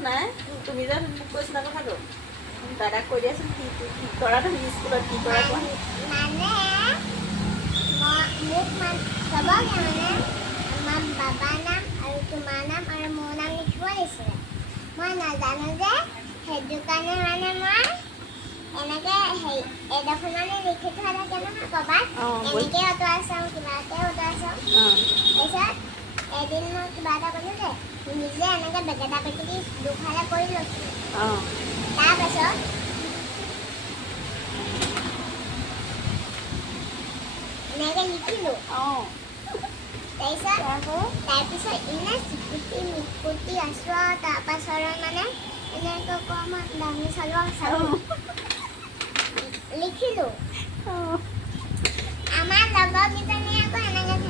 নাই তুমি যে মোক কৈছিলা কথাটো দাদাক কৈ দিয়াচোন কি কৰা তুমি স্কুলত কি কৰা কোৱা মানে মোক চবকে মানে আমাৰ বাবাৰ নাম আৰু তোমাৰ নাম আৰু মোৰ নাম লিখিব দিছিলে মই নাজানো যে সেইটো কাৰণে মানে মই এনেকৈ এডোখৰ মানে লিখি থোৱা থাকে নহয় ক'ৰবাত এনেকৈ অঁতৰাই চাওঁ কিবাকৈ অঁতৰাই চাওঁ তাৰপিছত এদিন মই কিবা এটা কৰিলোঁ যে নিজে এনেকৈ বেগেটা বেগেটি দুফালে কৰি লৈছিলোঁ তাৰপাছত এনেকৈ লিখিলোঁ তাৰপিছত এনে চিকুটি মিকুটি আছোঁ আৰু তাৰপাছত মানে এনেকৈ অকণমান দাঙি চালোঁ লিখিলোঁ আমাৰ লগৰকেইজনী আকৌ এনেকৈ